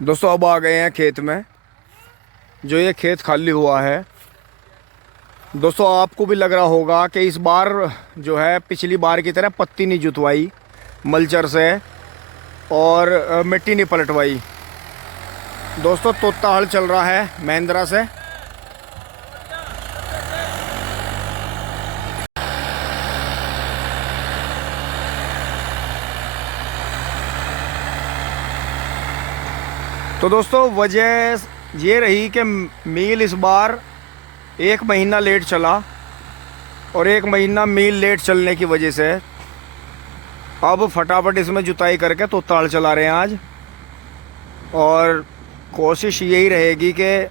दोस्तों अब आ गए हैं खेत में। जो ये खेत खाली हुआ है, दोस्तों आपको भी लग रहा होगा कि इस बार जो है पिछली बार की तरह पत्ती नहीं जुतवाई मल्चर से और मिट्टी नहीं पलटवाई। दोस्तों तोता हल चल रहा है महिंद्रा से। तो दोस्तों वजह ये रही कि मील इस बार 1 महीना लेट चला और 1 महीना मील लेट चलने की वजह से अब फटाफट इसमें जुताई करके तोता हल चला रहे हैं आज। और कोशिश यही रहेगी कि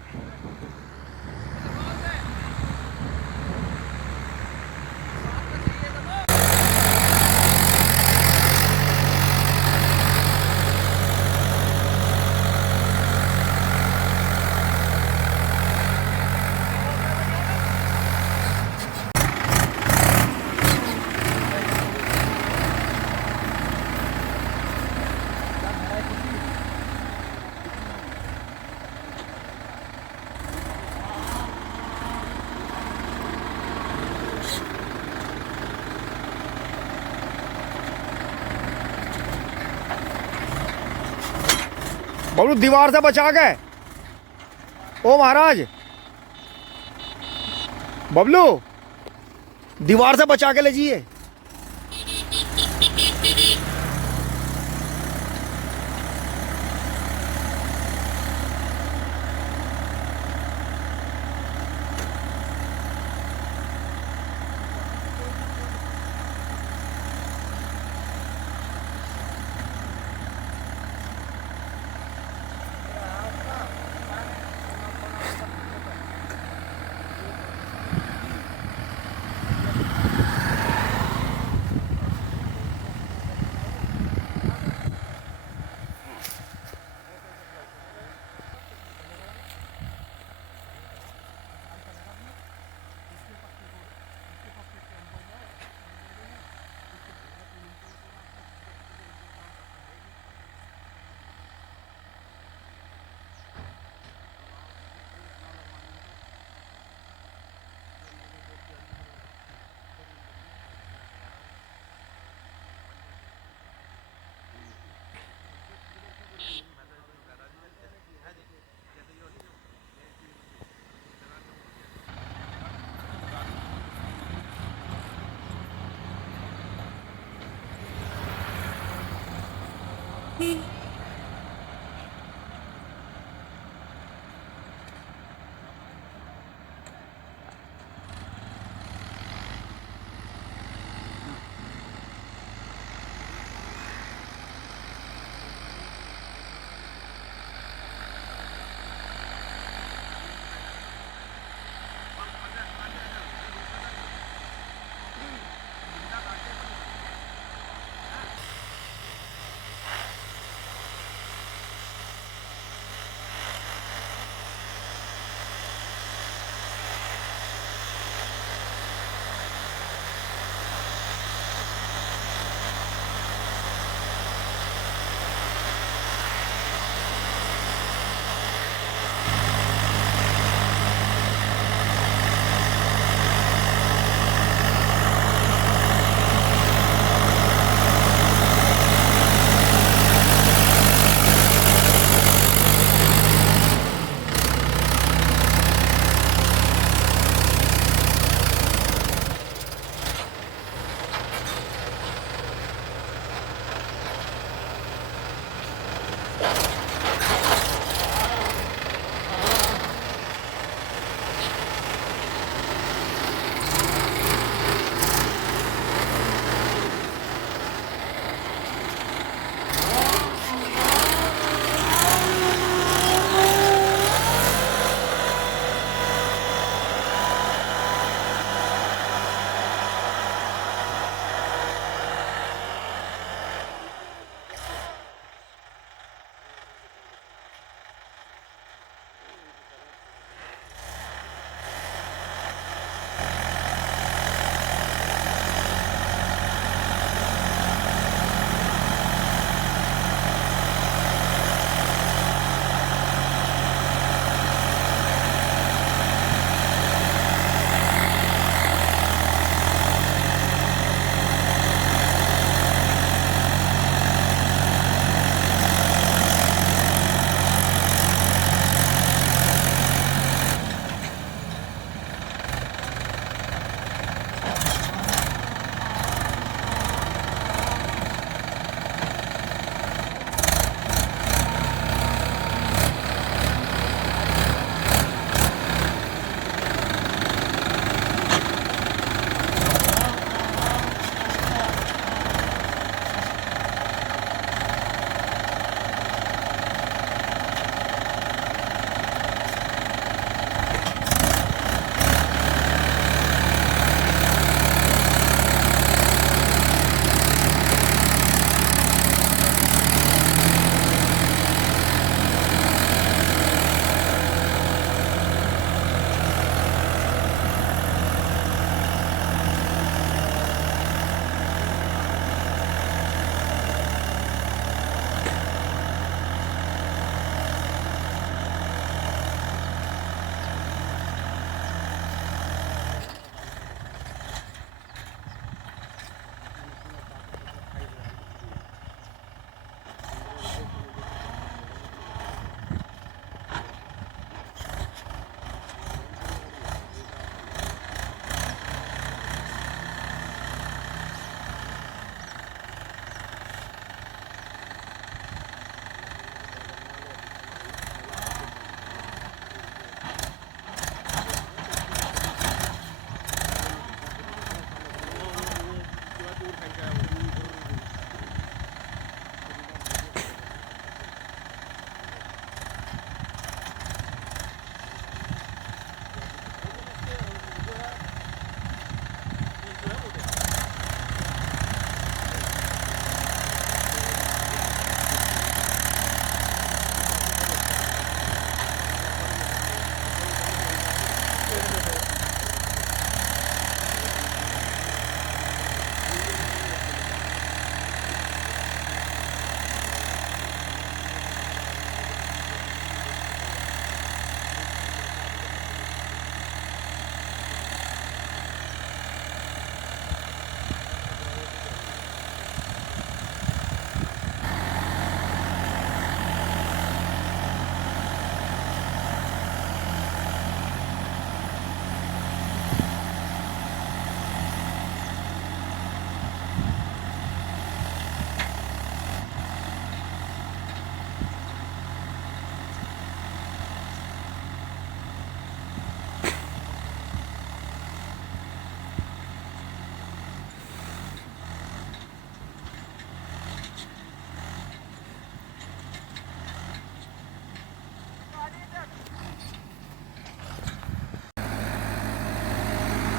बबलू दीवार से बचा के। ओ महाराज, बबलू दीवार से बचा के ले जाइए।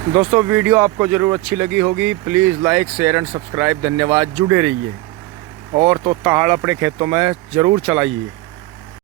दोस्तों वीडियो आपको ज़रूर अच्छी लगी होगी। Please like share and subscribe. धन्यवाद, जुड़े रहिए और तो ताड़ अपने खेतों में ज़रूर चलाइए।